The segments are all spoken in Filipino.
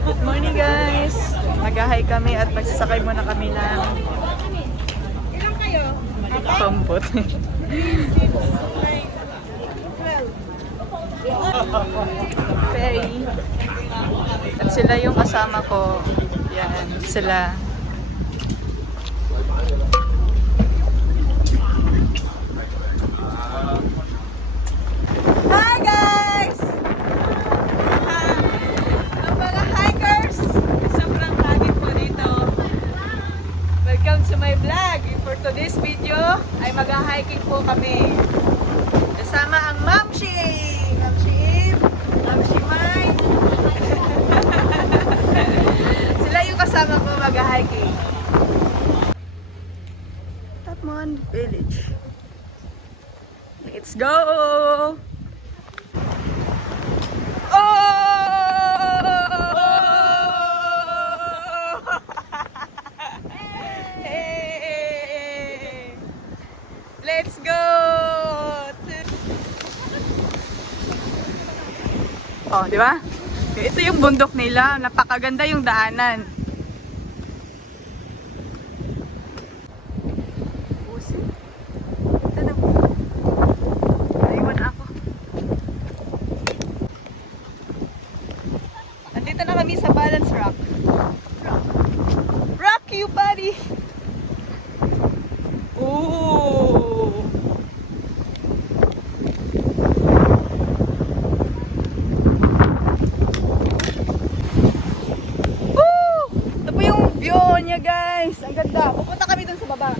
Good morning guys! Nag-hi kami at magsasakay muna kami ng pambot. Ferry. At sila yung kasama ko. Yan, sila. Hi guys! Ang mga hikers! Sobrang hangin po dito. Welcome to my vlog. For today's video ay mag-hiking po kami. Kasama ang Mamshi! Mamshi Eve, Mamshi Mai. Sila yung kasama ko mag-hiking. Tapmon Village. Let's go! Hey! Let's go! Oh, di ba? Ito yung bundok nila. Napakaganda yung daanan. Pusi. Ito na po. Naiwan ako. Nandito na kami sa Balance Rock. Rock you, buddy! Ooh! Niya guys, ang ganda. Pupunta kami dun sa baba.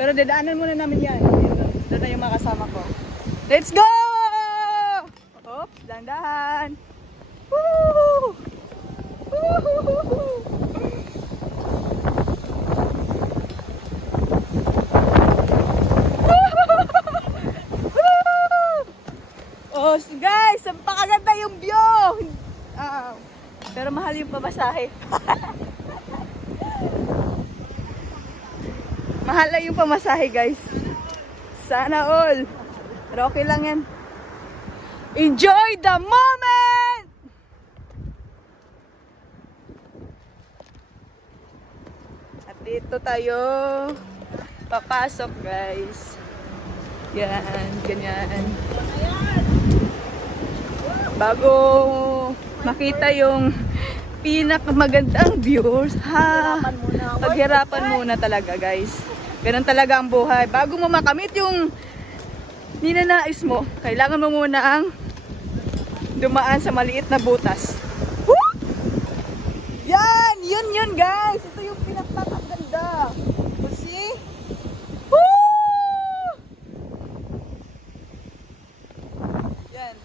Pero dadaanan muna namin yan. Doon na yung mga kasama ko. Let's go! Oops, dahan-dahan. Woo! Woo! Oh, guys, ang pakaganda yung view. Pero mahal yung pamasahe. Mahal lang yung pamasahe guys. Sana all. Pero okay lang yan. Enjoy the moment! At dito tayo papasok guys. Yan, ganyan. Bago makita yung pinakamagandang views, paghirapan muna talaga guys. Ganun talaga ang buhay. Bago mo makamit yung ninanais mo, kailangan mo muna ang dumaan sa maliit na butas. Woo! Yan! Yun guys! Ito yung pinapakaganda. See? Woo! Yan.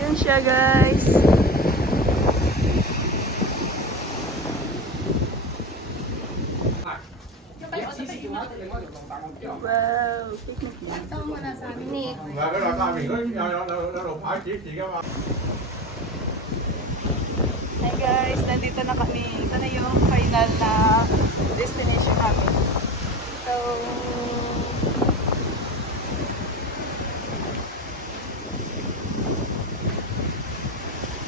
Yan siya guys. Wow. Ito muna sa amin eh. Hi guys, nandito na kami. Ito na yung final na destination namin. So,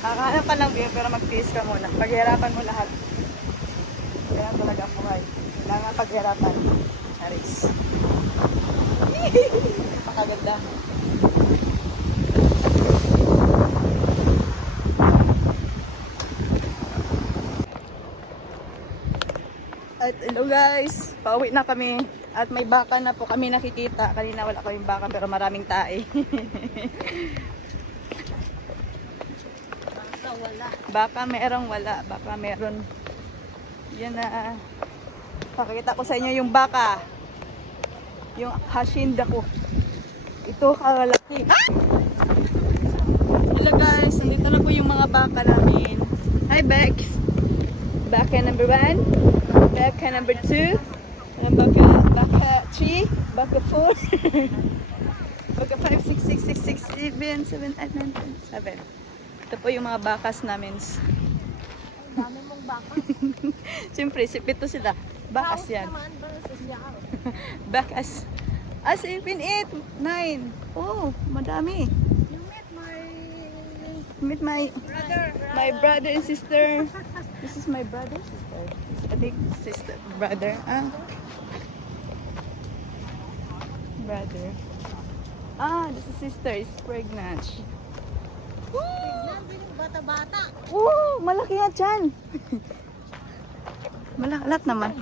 kakahanap ka ng view pero mag-taste ka muna. Paghirapan mo lahat. Kaya talaga ang buhay. Kailangan paghirapan. Aris. Napakaganda. At hello guys, pauwi na kami. At may baka na po kami nakikita. Kanina wala kaming baka pero maraming tae. Baka merong wala. Baka meron. Yan na. Pakikita ko sa inyo yung baka. Yung hacienda ko. Ito kalaki. Hello guys, nandito na po yung mga baka namin. Hi Bex. Baka number 1. Baka number 2. Baka 3. Baka 4. Baka 5, 6, 6, 6, 6, 7, 8, 9, 10, 7. Ito po yung mga bakas namin. Dami mong bakas. Siyempre, sipito sila. Bakas yan. Naman, Bakas. 7, 8, 9. Oh, madami. Yung Meet my brother and sister. This is my brother, sister. I think sister, brother. Brother. This is sister is pregnant. Bata-bata. Malaki nga dyan. Malaki naman.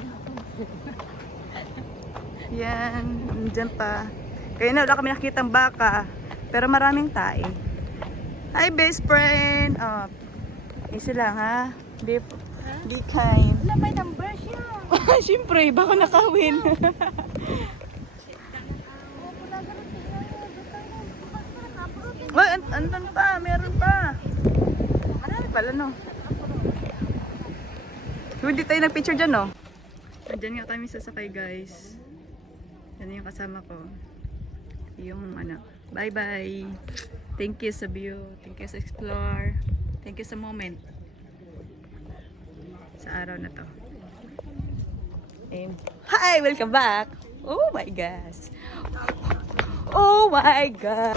Yan, dyan pa. Kaya na wala kami nakikitang baka. Pero maraming tae. Hi, best friend. Easy lang ha. Be kind. Wala may number siya. Siyempre, baka nakawin. Ay, andun pa. Meron pa. Marami pala, no? Hindi tayo nag-picture dyan, no? Diyan nga kami sasakay, guys. Yan yung kasama ko. Yung ano. Bye-bye. Thank you sa view. Thank you sa explore. Thank you sa moment. Sa araw na to. Hi! Welcome back! Oh my gosh! Oh my God!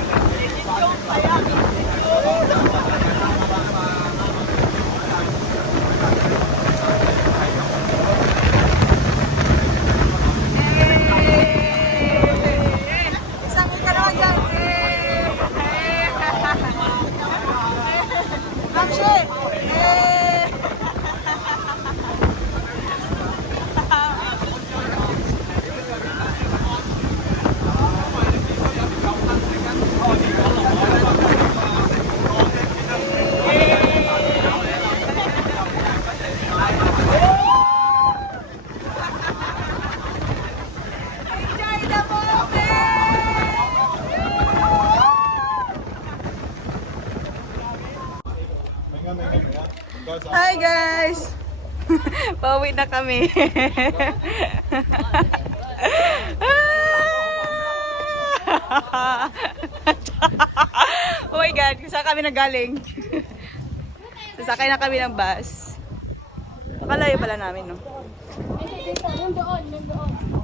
Isang ka naman dyan! Mamshi! Hi guys! Pauwi na kami. Oh my God, saan kami nagaling? Sasakay na kami ng bus. Nakalayo pala namin, no? Yung doon, yung doon.